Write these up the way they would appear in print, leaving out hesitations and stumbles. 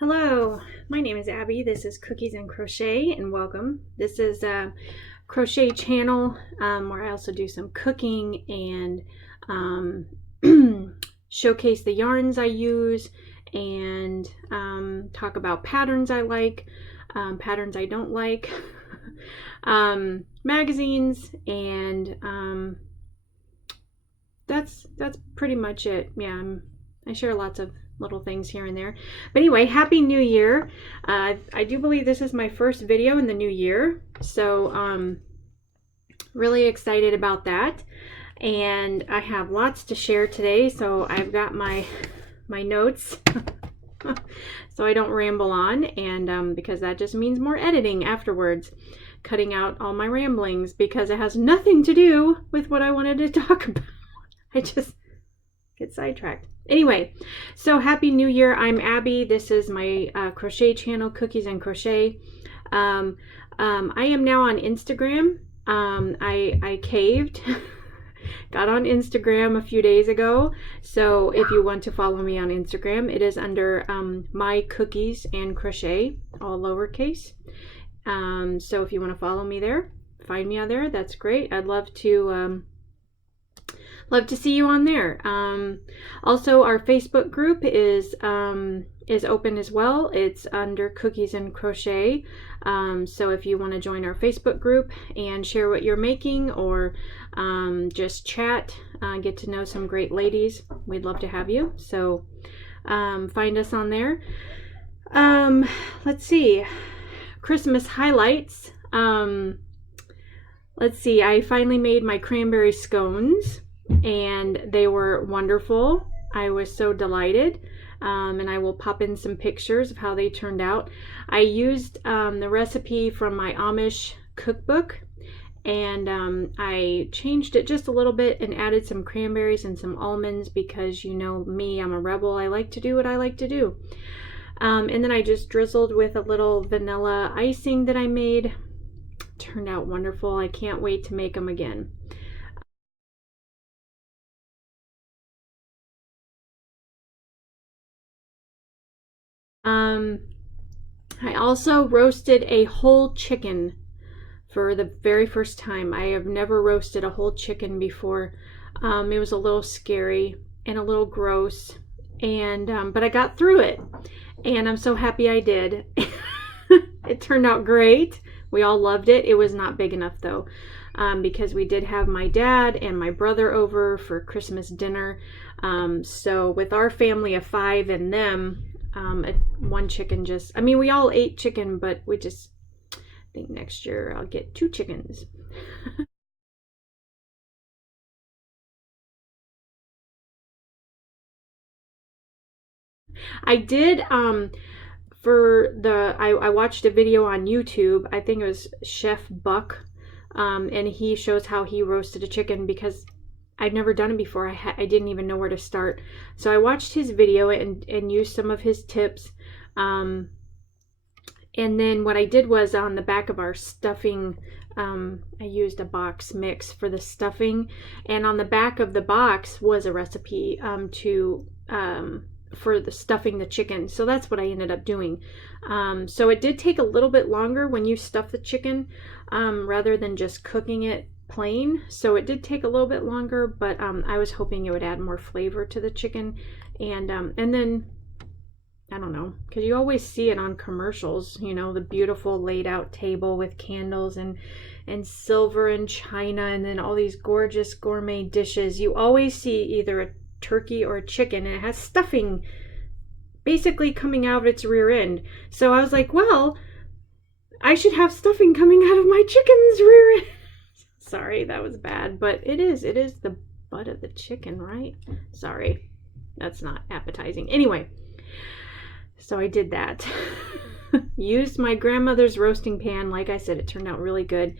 Hello, my name is Abby. This is Cookies and Crochet, and welcome. This is a crochet channel where I also do some cooking and showcase the yarns I use and talk about patterns I like, patterns I don't like, magazines, and that's pretty much it. Yeah, I share lots of little things here and there. But anyway, Happy New Year. I do believe this is my first video in the new year, so really excited about that. And I have lots to share today, so I've got my notes so I don't ramble on, and because that just means more editing afterwards, cutting out all my ramblings because it has nothing to do with what I wanted to talk about. I just get sidetracked. Anyway, so Happy New Year. I'm Abby. This is my crochet channel, Cookies and Crochet. I am now on Instagram. I caved, got on Instagram a few days ago. So if you want to follow me on Instagram, it is under My Cookies and Crochet, all lowercase. So if you want to follow me there, find me on there. That's great. I'd love to see you on there. Also, our Facebook group is open as well. It's under Cookies and Crochet. So if you want to join our Facebook group and share what you're making, or just chat, get to know some great ladies, we'd love to have you. So find us on there. Let's see. Christmas highlights. Let's see. I finally made my cranberry scones, and they were wonderful. I was so delighted, and I will pop in some pictures of how they turned out. I used the recipe from my Amish cookbook, and I changed it just a little bit and added some cranberries and some almonds because, you know me, I'm a rebel. I like to do what I like to do. And then I just drizzled with a little vanilla icing that I made. Turned out wonderful. I can't wait to make them again. I also roasted a whole chicken for the very first time. I have never roasted a whole chicken before. It was a little scary and a little gross, and but I got through it, and I'm so happy I did. It turned out great. We all loved it. It was not big enough though, because we did have my dad and my brother over for Christmas dinner. So with our family of 5 and them, one chicken just, I mean, we all ate chicken, but we just think next year I'll get 2 chickens. I did, I watched a video on YouTube. I think it was Chef Buck, and he shows how he roasted a chicken because I've never done it before. I didn't even know where to start. So I watched his video and used some of his tips. And then what I did was on the back of our stuffing, I used a box mix for the stuffing. And on the back of the box was a recipe for the stuffing the chicken. So that's what I ended up doing. So it did take a little bit longer when you stuff the chicken rather than just cooking it plain. So it did take a little bit longer, but I was hoping it would add more flavor to the chicken. And then I don't know, because you always see it on commercials, you know, the beautiful laid out table with candles and silver and china, and then all these gorgeous gourmet dishes. You always see either a turkey or a chicken, and it has stuffing basically coming out of its rear end. So I was like, well, I should have stuffing coming out of my chicken's rear end. Sorry, that was bad, but it is the butt of the chicken, right? Sorry, that's not appetizing. Anyway, so I did that. Used my grandmother's roasting pan. Like I said, it turned out really good.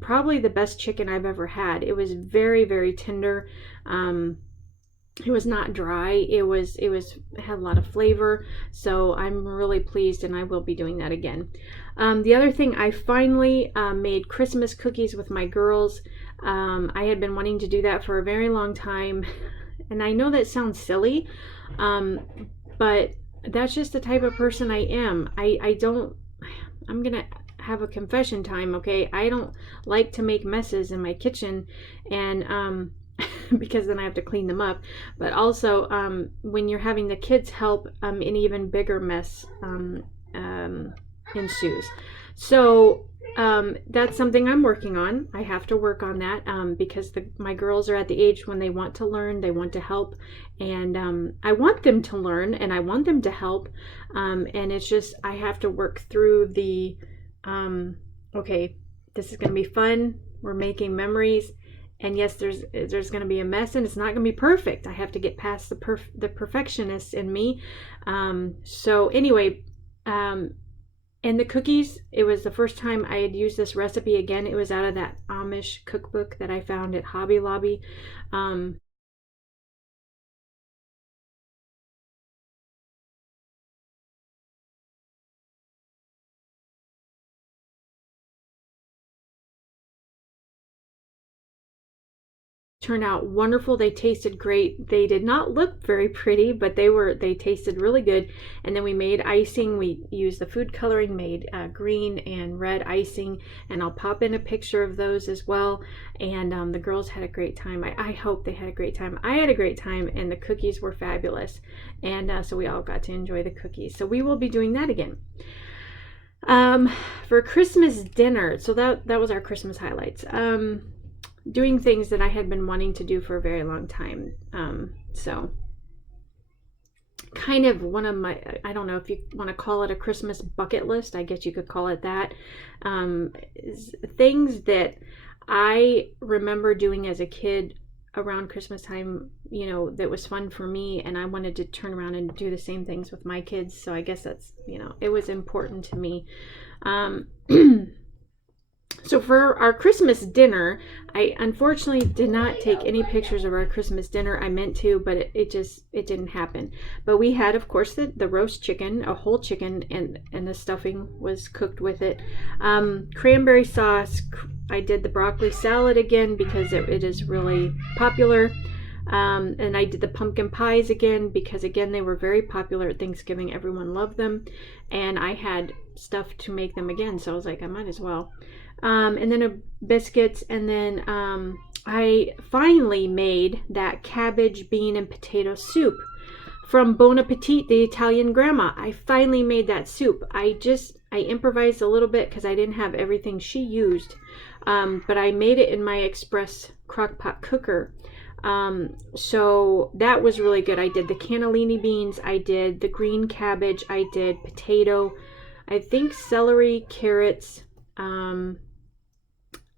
Probably the best chicken I've ever had. It was very, very tender. It was not dry. It had a lot of flavor. So I'm really pleased, and I will be doing that again. The other thing, I finally made Christmas cookies with my girls. I had been wanting to do that for a very long time, and I know that sounds silly, but that's just the type of person I am. I don't, I'm gonna have a confession time, okay? I don't like to make messes in my kitchen, and because then I have to clean them up. But also, when you're having the kids help, an even bigger mess ensues. So that's something I'm working on. I have to work on that because my girls are at the age when they want to learn, they want to help, and I want them to learn and I want them to help. And it's just I have to work through the okay, this is going to be fun. We're making memories. And yes, there's going to be a mess, and it's not going to be perfect. I have to get past the perfectionist in me. So anyway, and the cookies, it was the first time I had used this recipe again. It was out of that Amish cookbook that I found at Hobby Lobby. Turned out wonderful. They tasted great. They did not look very pretty, but they tasted really good. And then we made icing. We used the food coloring, made green and red icing, and I'll pop in a picture of those as well. And the girls had a great time. I hope they had a great time. I had a great time, and the cookies were fabulous. And so we all got to enjoy the cookies. So we will be doing that again. For Christmas dinner, so that was our Christmas highlights. Doing things that I had been wanting to do for a very long time. So kind of one of my, I don't know if you want to call it a Christmas bucket list, I guess you could call it that. Things that I remember doing as a kid around Christmas time, you know, that was fun for me, and I wanted to turn around and do the same things with my kids. So I guess that's, you know, it was important to me. So for our Christmas dinner, I unfortunately did not take any pictures of our Christmas dinner. I meant to, but it didn't happen. But we had, of course, the roast chicken, a whole chicken, and the stuffing was cooked with it. Cranberry sauce. I did the broccoli salad again because it is really popular. And I did the pumpkin pies again because, again, they were very popular at Thanksgiving. Everyone loved them. And I had stuff to make them again, so I was like, I might as well. And then biscuits, and then I finally made that cabbage, bean, and potato soup from Bon Appetit, the Italian grandma. I finally made that soup. I improvised a little bit because I didn't have everything she used, but I made it in my express crock-pot cooker. So that was really good. I did the cannellini beans, I did the green cabbage, I did potato, I think celery, carrots.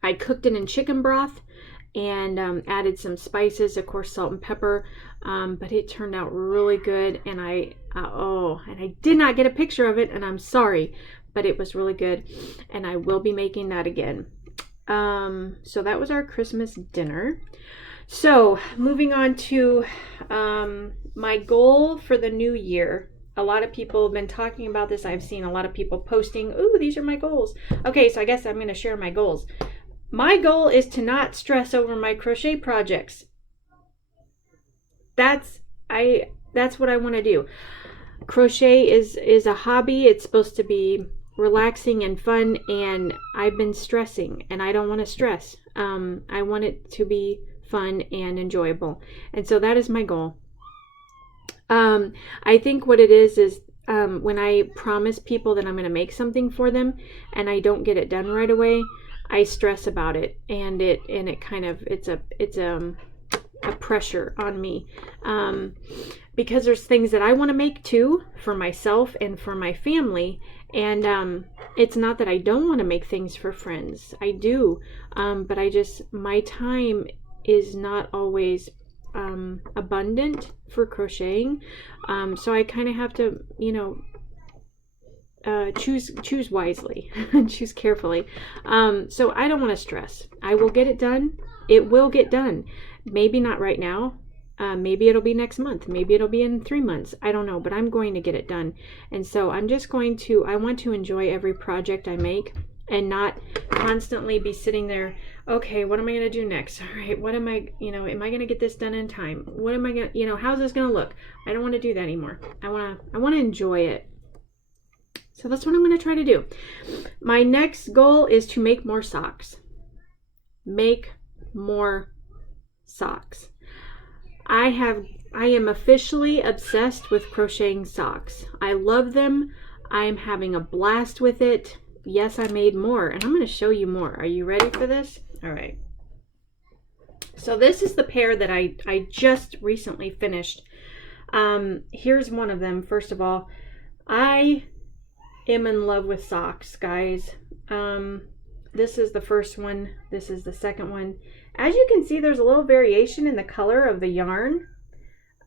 I cooked it in chicken broth and added some spices, of course, salt and pepper, but it turned out really good, and I did not get a picture of it, and I'm sorry, but it was really good, and I will be making that again. So that was our Christmas dinner. So moving on to my goal for the new year. A lot of people have been talking about this. I've seen a lot of people posting, ooh, these are my goals. Okay, so I guess I'm going to share my goals. My goal is to not stress over my crochet projects. That's what I want to do. Crochet is a hobby. It's supposed to be relaxing and fun, and I've been stressing, and I don't want to stress. I want it to be fun and enjoyable, and so that is my goal. I think what it is when I promise people that I'm going to make something for them and I don't get it done right away, I stress about it, and it kind of it's a pressure on me, because there's things that I want to make too for myself and for my family, and it's not that I don't want to make things for friends. I do, but my time is not always abundant for crocheting, so I kind of have to, choose wisely and choose carefully. So I don't want to stress. I will get it done. It will get done. Maybe not right now. Maybe it'll be next month. Maybe it'll be in 3 months. I don't know, but I'm going to get it done. And so I want to enjoy every project I make. and not constantly be sitting there, okay, what am I going to do next? All right, what am I, am I going to get this done in time? What am I going to, how's this going to look? I don't want to do that anymore. I want to enjoy it. So that's what I'm going to try to do. My next goal is to make more socks. Make more socks. I am officially obsessed with crocheting socks. I love them. I am having a blast with it. Yes, I made more, and I'm going to show you more. Are you ready for this? All right. So this is the pair that I just recently finished. Here's one of them. First of all, I am in love with socks, guys. This is the first one. This is the second one. As you can see, there's a little variation in the color of the yarn.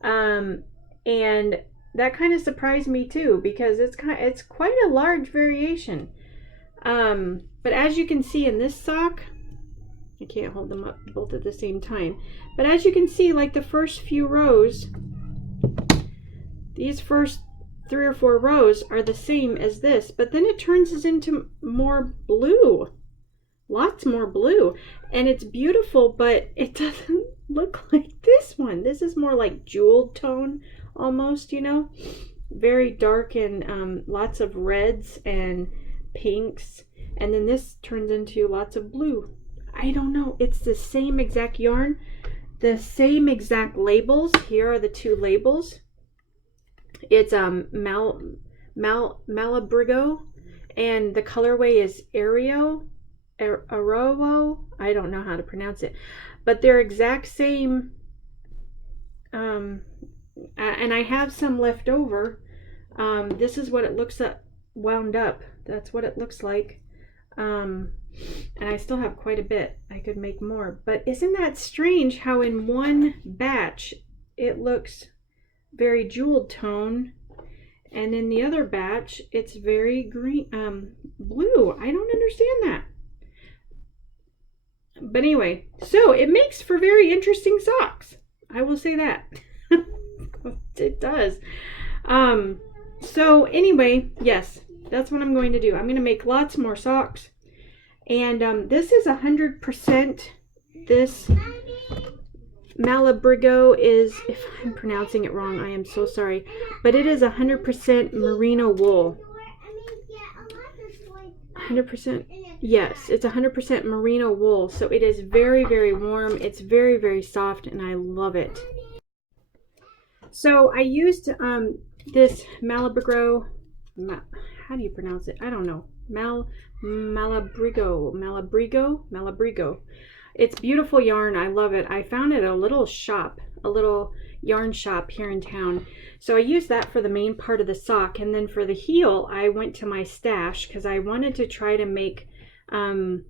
And that kind of surprised me too, because it's quite a large variation. But as you can see in this sock, I can't hold them up both at the same time. But as you can see, like the first few rows, these first 3 or 4 rows are the same as this, but then it turns into more blue. Lots more blue, and it's beautiful, but it doesn't look like this one. This is more like jeweled tone almost, very dark, and lots of reds and pinks, and then this turns into lots of blue. I don't know, it's the same exact yarn, the same exact labels. Here are the 2 labels. It's Malabrigo, and the colorway is Arowo. I don't know how to pronounce it, but they're exact same. And I have some left over. This is what it looks like wound up. That's what it looks like. And I still have quite a bit. I could make more, but isn't that strange how in one batch it looks very jeweled tone, and in the other batch it's very green, blue. I don't understand that. But anyway, so it makes for very interesting socks. I will say that. It does. So anyway, yes, that's what I'm going to do. I'm going to make lots more socks. And this is 100%. This Malabrigo is, if I'm pronouncing it wrong, I am so sorry. But it is 100% merino wool. 100%. Yes, it's 100% merino wool. So it is very, very warm. It's very, very soft, and I love it. So I used this Malabrigo. How do you pronounce it? I don't know. Malabrigo. It's beautiful yarn. I love it. I found it at a little yarn shop here in town. So I used that for the main part of the sock, and then for the heel, I went to my stash because I wanted to try to make, a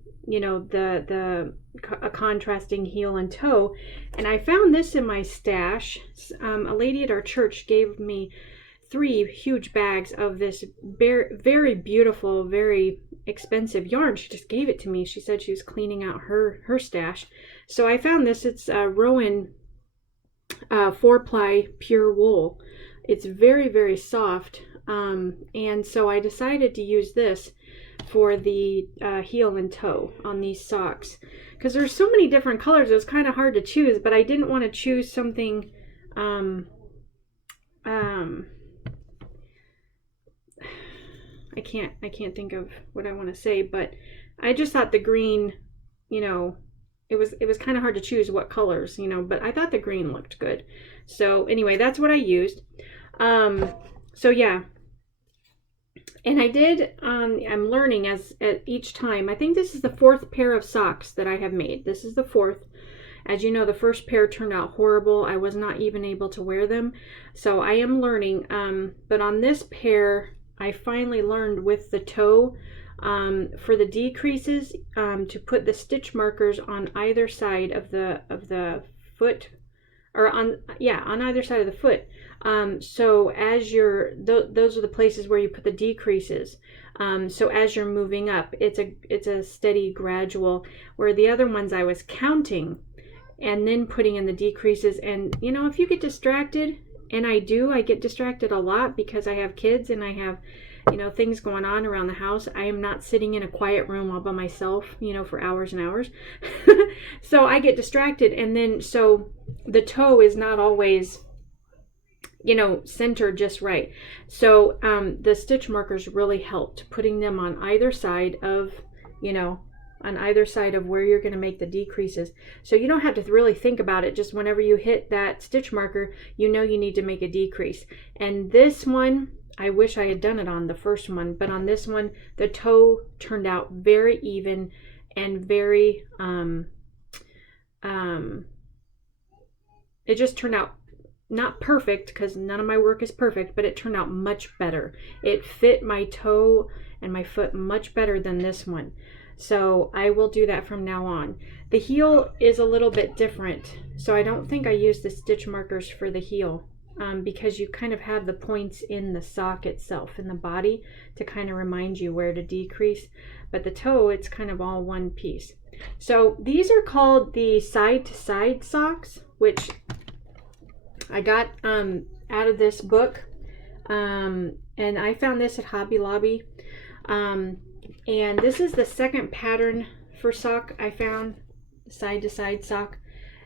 contrasting heel and toe, and I found this in my stash. A lady at our church gave me 3 huge bags of this very, very beautiful, very expensive yarn. She just gave it to me. She said she was cleaning out her stash. So I found this. It's Rowan 4-ply pure wool. It's very, very soft. And so I decided to use this for the heel and toe on these socks. Because there's so many different colors, it was kind of hard to choose, but I didn't want to choose something I can't think of what I want to say, but I just thought the green, it was kind of hard to choose what colors, but I thought the green looked good. So anyway, that's what I used. So yeah. And I did, I'm learning at each time. I think this is the 4th pair of socks that I have made. This is the 4th. As you know, the first pair turned out horrible. I was not even able to wear them. So I am learning. But on this pair, I finally learned with the toe, for the decreases, to put the stitch markers on either side of the foot, or on either side of the foot. So as those are the places where you put the decreases. So as you're moving up, it's a steady, gradual. Where the other ones I was counting and then putting in the decreases. And if you get distracted, And I get distracted a lot because I have kids and I have, you know, things going on around the house. I am not sitting in a quiet room all by myself, you know, for hours and hours. So I get distracted, and then so the toe is not always, you know, centered just right. So the stitch markers really helped, putting them on either side of, you know, on either side of where you're going to make the decreases. So you don't have to really think about it. Just whenever you hit that stitch marker, you know you need to make a decrease. And this one, I wish I had done it on the first one, but on this one, the toe turned out very even and very, it just turned out not perfect, because none of my work is perfect, but it turned out much better. It fit my toe and my foot much better than this one. So I will do that from now on. The heel is a little bit different, so I don't think I use the stitch markers for the heel, because you kind of have the points in the sock itself, in the body, to kind of remind you where to decrease. But the toe, it's kind of all one piece. So these are called the side-to-side socks, which I got out of this book, and I found this at Hobby Lobby. And this is the second pattern for sock I found, side-to-side sock.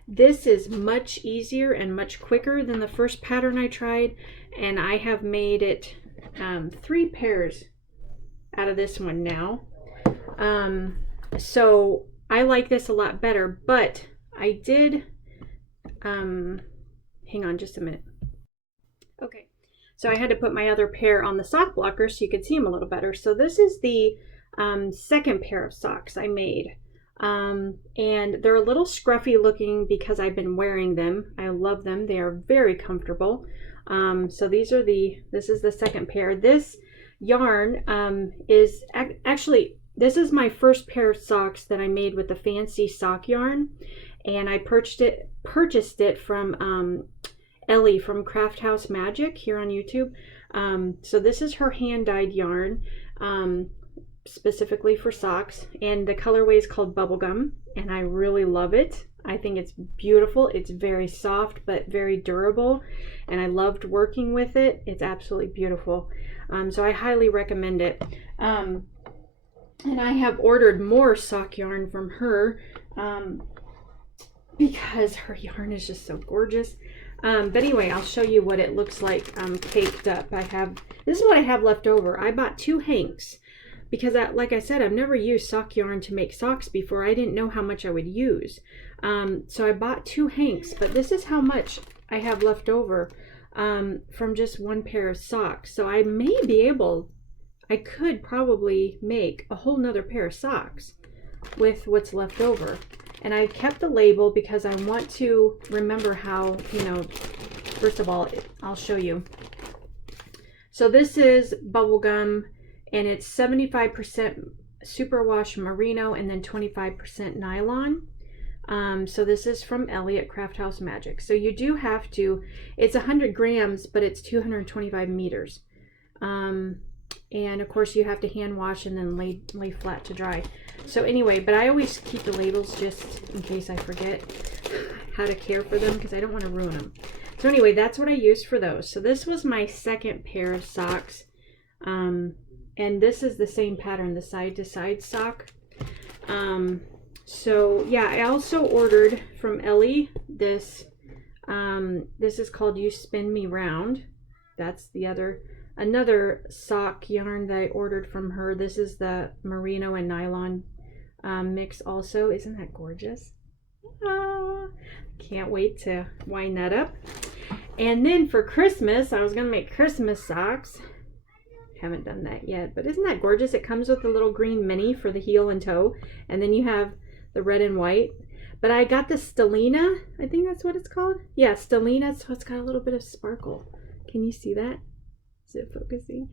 This is much easier and much quicker than the first pattern I tried, and I have made it 3 pairs out of this one now. So I like this a lot better, but I did, hang on just a minute. Okay, so I had to put my other pair on the sock blocker so you could see them a little better. So this is the second pair of socks I made. And they're a little scruffy looking because I've been wearing them. I love them. They are very comfortable. So this is the second pair. This yarn is actually, this is my first pair of socks that I made with the fancy sock yarn. And I purchased it from Ellie from Craft House Magic here on YouTube. So this is her hand-dyed yarn, specifically for socks, and the colorway is called Bubblegum, and I really love it. I think it's beautiful. It's very soft but very durable, and I loved working with it. It's absolutely beautiful. So I highly recommend it. And I have ordered more sock yarn from her because her yarn is just so gorgeous. But anyway, I'll show you what it looks like caked up. This is what I have left over. I bought 2 hanks because, like I said, I've never used sock yarn to make socks before. I didn't know how much I would use. So I bought 2 hanks, but this is how much I have left over from just 1 pair of socks. So I may be able, I could probably make a whole nother pair of socks with what's left over. And I kept the label because I want to remember how, you know, first of all, I'll show you. So this is Bubblegum, and it's 75% superwash merino and then 25% nylon. So this is from Ellie at Craft House Magic. So you do have to, it's 100 grams, but it's 225 meters. And of course you have to hand wash and then lay flat to dry. So anyway, but I always keep the labels just in case I forget how to care for them, because I don't want to ruin them. So anyway, that's what I used for those. So this was my second pair of socks. And this is the same pattern, the side-to-side sock. So yeah, I also ordered from Ellie this. This is called You Spin Me Round. That's the another sock yarn that I ordered from her. This is the merino and nylon mix also. Isn't that gorgeous? Can't wait to wind that up. And then for Christmas, I was gonna make Christmas socks. Haven't done that yet, but isn't that gorgeous? It comes with a little green mini for the heel and toe, and then you have the red and white. But I got the Stellina, I think that's what it's called. Yeah, Stellina, so it's got a little bit of sparkle. Can you see that? Is it focusing?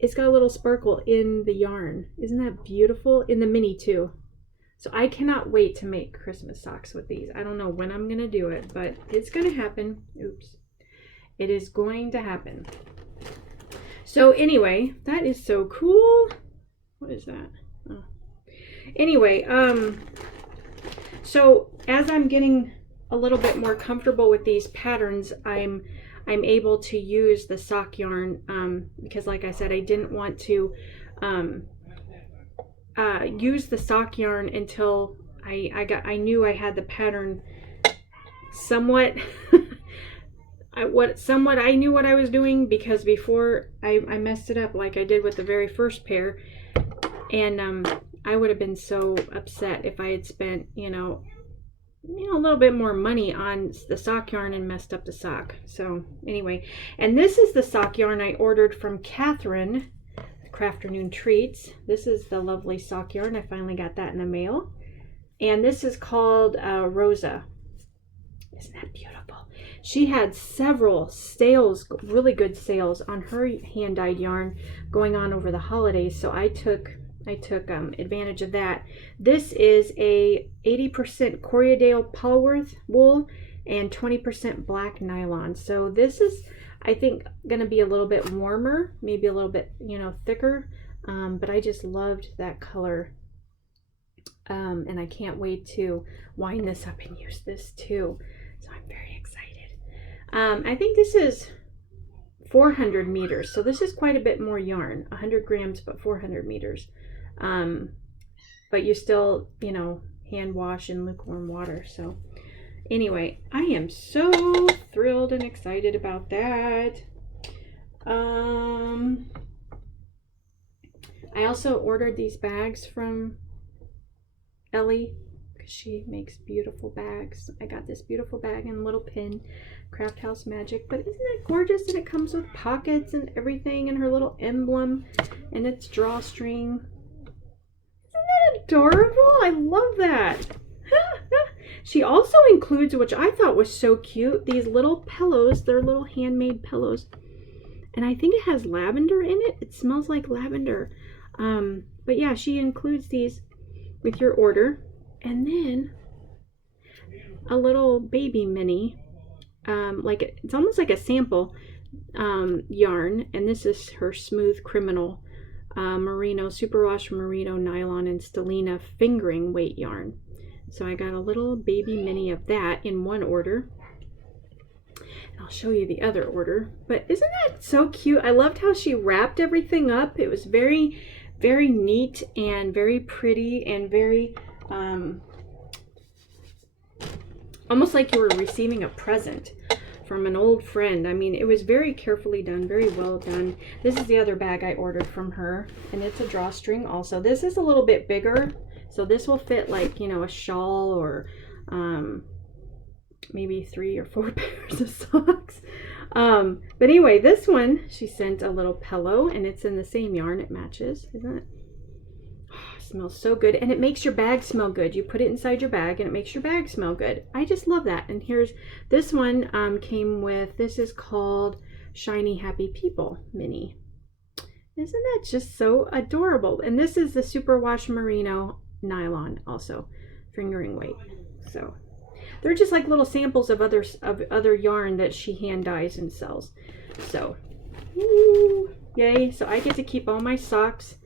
It's got a little sparkle in the yarn. Isn't that beautiful? In the mini too. So I cannot wait to make Christmas socks with these. I don't know when I'm gonna do it, but it's gonna happen. Oops. It is going to happen. So anyway, that is so cool. What is that? Oh. Anyway, so as I'm getting a little bit more comfortable with these patterns, I'm I'm able to use the sock yarn because like I said, I didn't want to use the sock yarn until I knew I had the pattern somewhat I knew what I was doing, because before I messed it up like I did with the very first pair, and I would have been so upset if I had spent a little bit more money on the sock yarn and messed up the sock. So anyway, and this is the sock yarn I ordered from Catherine, Crafternoon Treats. This is the lovely sock yarn. I finally got that in the mail. And this is called Rosa. Isn't that beautiful? She had several sales, really good sales on her hand-dyed yarn going on over the holidays. So I took advantage of that. This is a 80% Corriedale Polwarth wool and 20% black nylon. So this is, I think, going to be a little bit warmer, maybe a little bit, thicker. But I just loved that color. And I can't wait to wind this up and use this too. So I'm very excited. I think this is 400 meters. So this is quite a bit more yarn, 100 grams, but 400 meters. But you still, hand wash in lukewarm water. So anyway, I am so thrilled and excited about that. I also ordered these bags from Ellie because she makes beautiful bags. I got this beautiful bag and little pin, Craft House Magic. But isn't it gorgeous? And it comes with pockets and everything, and her little emblem, and its drawstring. Adorable. I love that. She also includes, which I thought was so cute, these little pillows. They're little handmade pillows, and I think it has lavender in it. It smells like lavender. But yeah, she includes these with your order, and then a little baby mini, it's almost like a sample yarn, and this is her Smooth Criminal merino, superwash merino, nylon, and stellina fingering weight yarn. So I got a little baby mini of that in one order. I'll show you the other order. But isn't that so cute? I loved how she wrapped everything up. It was very, very neat and very pretty and very almost like you were receiving a present from an old friend. I mean, it was very carefully done, very well done. This is the other bag I ordered from her, and it's a drawstring also. This is a little bit bigger, so this will fit like, a shawl or maybe 3 or 4 pairs of socks. But anyway, this one, she sent a little pillow, and it's in the same yarn. It matches, isn't it? Oh, it smells so good, and it makes your bag smell good. You put it inside your bag, and it makes your bag smell good. I just love that. And here's this one came with, this is called Shiny Happy People Mini. Isn't that just so adorable? And this is the Superwash Merino Nylon, also fingering weight. So they're just like little samples of other yarn that she hand dyes and sells. So, woo, yay! So I get to keep all my socks,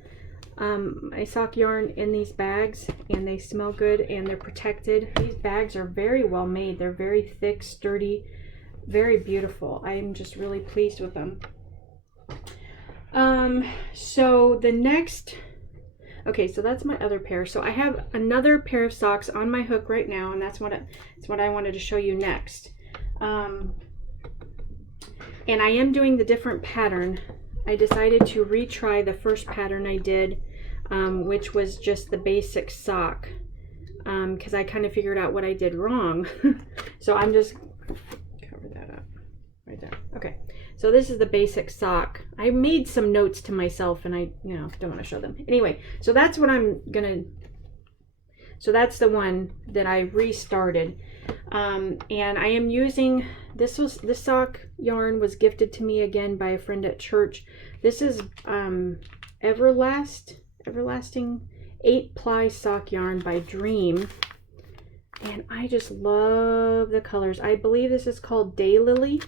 my sock yarn in these bags, and they smell good and they're protected. These bags are very well made. They're very thick, sturdy, very beautiful. I am just really pleased with them. So the next. Okay, so that's my other pair. So I have another pair of socks on my hook right now, and that's what I wanted to show you next. And I am doing the different pattern. I decided to retry the first pattern I did, which was just the basic sock, because I kind of figured out what I did wrong. So I'm just cover that up right there. Okay. So this is the basic sock. I made some notes to myself, and I, don't want to show them. Anyway, so that's what I'm gonna, so that's the one that I restarted. And I am using, this sock yarn was gifted to me again by a friend at church. This is Everlasting 8-ply sock yarn by Dream. And I just love the colors. I believe this is called Daylily.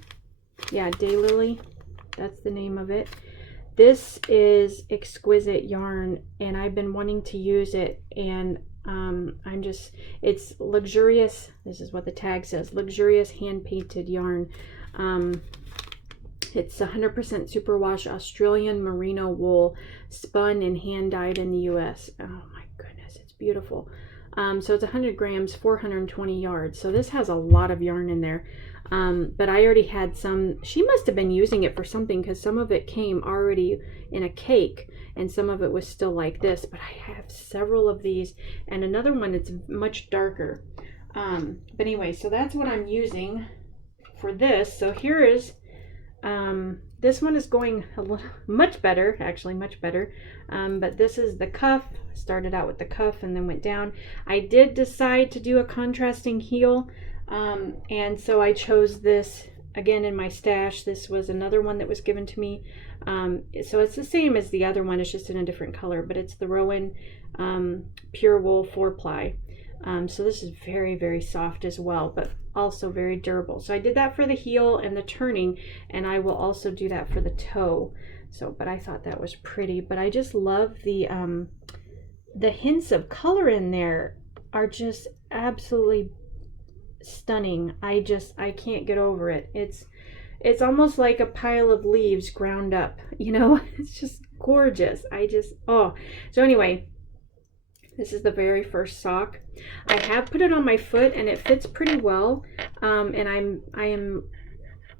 Yeah, Daylily, that's the name of it. This is exquisite yarn, and I've been wanting to use it, and it's luxurious. This is what the tag says, luxurious hand-painted yarn. It's 100% superwash Australian merino wool, spun and hand dyed in the US. Oh my goodness, it's beautiful. So it's 100 grams, 420 yards. So this has a lot of yarn in there. But I already had some. She must have been using it for something, because some of it came already in a cake and some of it was still like this. But I have several of these, and another one that's much darker. But anyway, so that's what I'm using for this. So here is, this one is going a little, much better, actually much better. But this is the cuff. Started out with the cuff and then went down. I did decide to do a contrasting heel. And so I chose this again in my stash. This was another one that was given to me. So it's the same as the other one, it's just in a different color, but it's the Rowan Pure Wool 4-ply. So this is very, very soft as well, but also very durable. So I did that for the heel and the turning, and I will also do that for the toe. So, but I thought that was pretty, but I just love the hints of color in there are just absolutely stunning. I can't get over it. It's almost like a pile of leaves ground up, you know. It's just gorgeous. So anyway, this is the very first sock. I have put it on my foot and it fits pretty well. And I am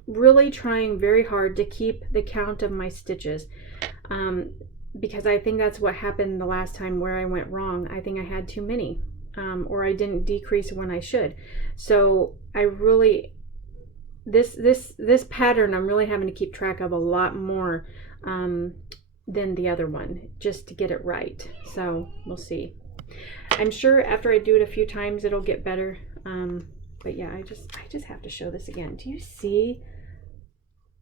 really trying very hard to keep the count of my stitches, because I think that's what happened the last time where I went wrong. I think I had too many. Or I didn't decrease when I should. So I really, this pattern I'm really having to keep track of a lot more than the other one, just to get it right. So we'll see. I'm sure after I do it a few times it'll get better. But yeah, I just have to show this again. Do you see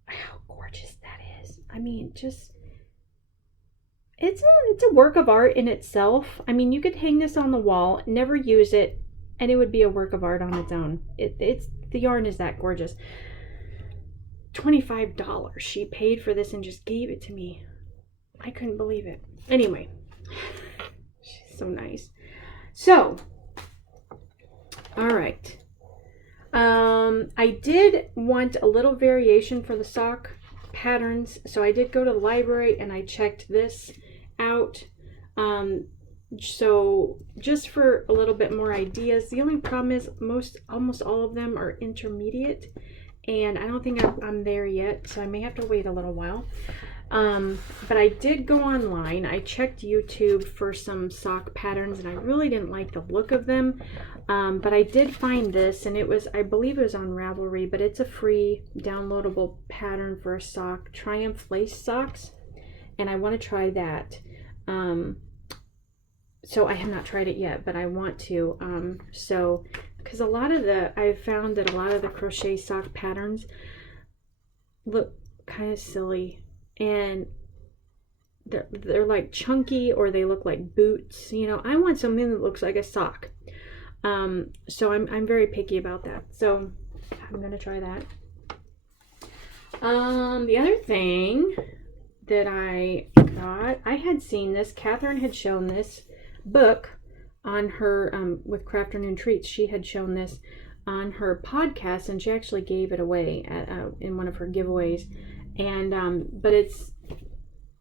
how gorgeous that is? I mean, just it's a work of art in itself. I mean, you could hang this on the wall, never use it, and it would be a work of art on its own. It's the yarn is that gorgeous. $25 she paid for this and just gave it to me. I couldn't believe it. Anyway, she's so nice. So, all right. I did want a little variation for the sock patterns, so I did go to the library and I checked this out. So just for a little bit more ideas. The only problem is almost all of them are intermediate, and I don't think I'm there yet, so I may have to wait a little while. But I did go online. I checked YouTube for some sock patterns, and I really didn't like the look of them. But I did find this, and I believe it was on Ravelry, but it's a free downloadable pattern for a sock, Triumph lace socks, and I want to try that. So I have not tried it yet, but I want to. So, because I've found that a lot of the crochet sock patterns look kind of silly, and they're like chunky, or they look like boots. You know, I want something that looks like a sock. So I'm very picky about that. So I'm gonna try that. The other thing that I got, I had seen this. Catherine had shown this book on her with Crafternoon Treats. She had shown this on her podcast, and she actually gave it away in one of her giveaways. And but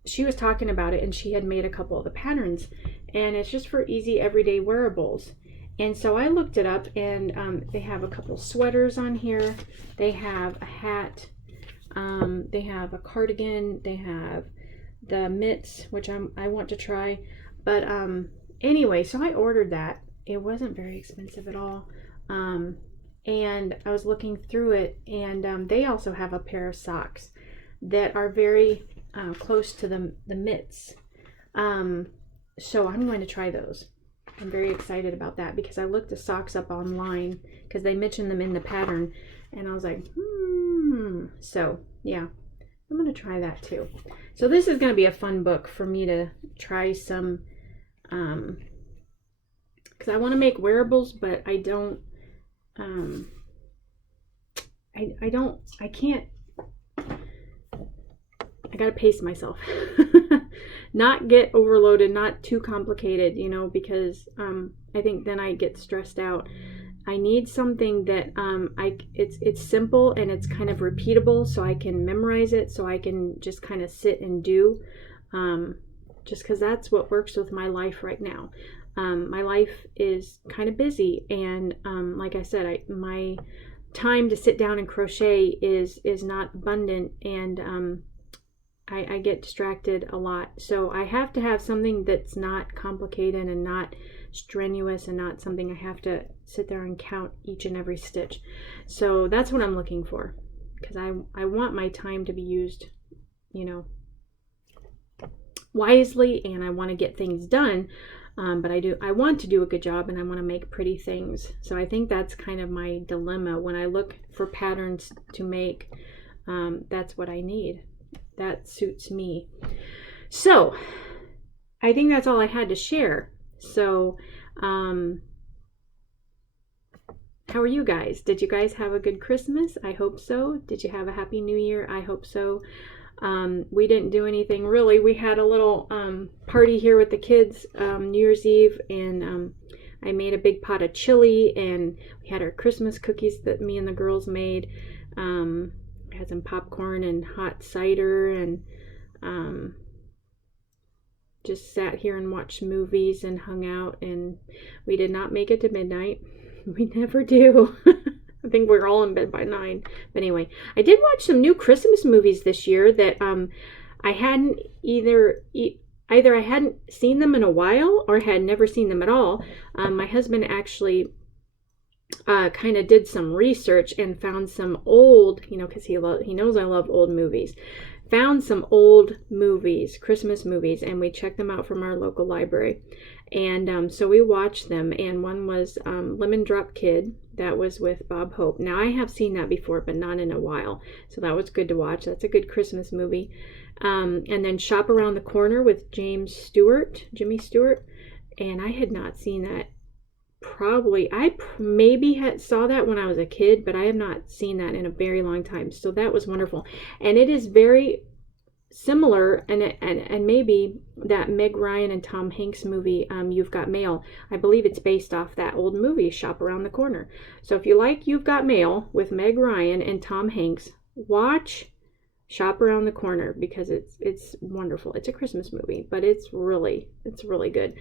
she was talking about it, and she had made a couple of the patterns, and it's just for easy everyday wearables. And so I looked it up, and they have a couple sweaters on here. They have a hat. They have a cardigan. They have the mitts, which I want to try. But anyway, so I ordered that. It wasn't very expensive at all. And I was looking through it, and they also have a pair of socks that are very close to the mitts. So I'm going to try those. I'm very excited about that, because I looked the socks up online because they mentioned them in the pattern, and I was like, So yeah, I'm going to try that too. So this is going to be a fun book for me to try some, because I want to make wearables, but I don't, I can't, I got to pace myself. Not get overloaded, not too complicated, you know, because I think then I get stressed out. I need something that it's simple and it's kind of repeatable, so I can memorize it, so I can just kind of sit and do, just because that's what works with my life right now. My life is kind of busy, and like I said, my time to sit down and crochet is not abundant, and I get distracted a lot. So I have to have something that's not complicated and not strenuous and not something I have to sit there and count each and every stitch. So that's what I'm looking for, because I want my time to be used, you know, wisely, and I want to get things done. But I want to do a good job, and I want to make pretty things. So I think that's kind of my dilemma when I look for patterns to make. That's what I need. That suits me. So I think that's all I had to share. So how are you guys? Did you guys have a good Christmas? I hope so. Did you have a happy new year? I hope so. We didn't do anything really. We had a little party here with the kids New Year's Eve, and I made a big pot of chili, and we had our Christmas cookies that me and the girls made. We had some popcorn and hot cider, and just sat here and watched movies and hung out, and we did not make it to midnight. We never do. I think we're all in bed by 9. But anyway, I did watch some new Christmas movies this year that I hadn't either I hadn't seen them in a while or had never seen them at all. My husband actually kind of did some research and found some old, you know, because he knows I love old movies. Found some old movies, Christmas movies, and we checked them out from our local library. And so we watched them, and one was Lemon Drop Kid. That was with Bob Hope. Now, I have seen that before, but not in a while. So that was good to watch. That's a good Christmas movie. And then Shop Around the Corner with Jimmy Stewart. And I had not seen that. I maybe saw that when I was a kid, but I have not seen that in a very long time. So that was wonderful. And it is very similar, and maybe that Meg Ryan and Tom Hanks movie, You've Got Mail, I believe it's based off that old movie, Shop Around the Corner. So if you like You've Got Mail with Meg Ryan and Tom Hanks, watch Shop Around the Corner, because it's wonderful. It's a Christmas movie, but it's really good.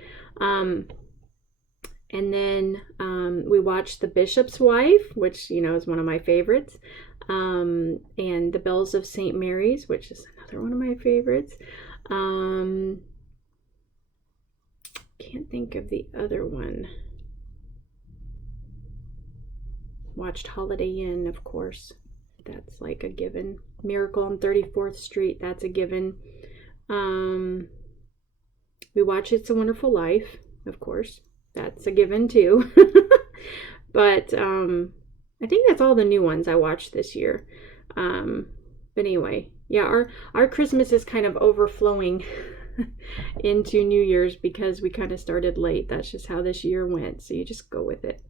And then we watched The Bishop's Wife, which, you know, is one of my favorites. And The Bells of St. Mary's, which is another one of my favorites. Can't think of the other one. Watched Holiday Inn, of course. That's like a given. Miracle on 34th Street, that's a given. We watched It's a Wonderful Life, of course. That's a given too. But I think that's all the new ones I watched this year. But anyway, yeah, our Christmas is kind of overflowing into New Year's because we kind of started late. That's just how this year went. So you just go with it.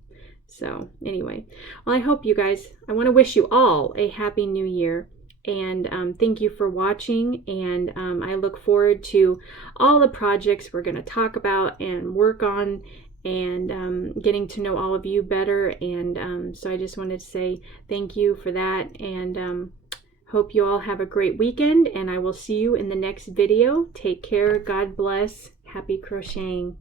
So anyway, well, I hope you guys, I want to wish you all a happy new year. And thank you for watching. And I look forward to all the projects we're going to talk about and work on, and getting to know all of you better. And so I just wanted to say thank you for that, and hope you all have a great weekend, and I will see you in the next video. Take care. God bless. Happy crocheting.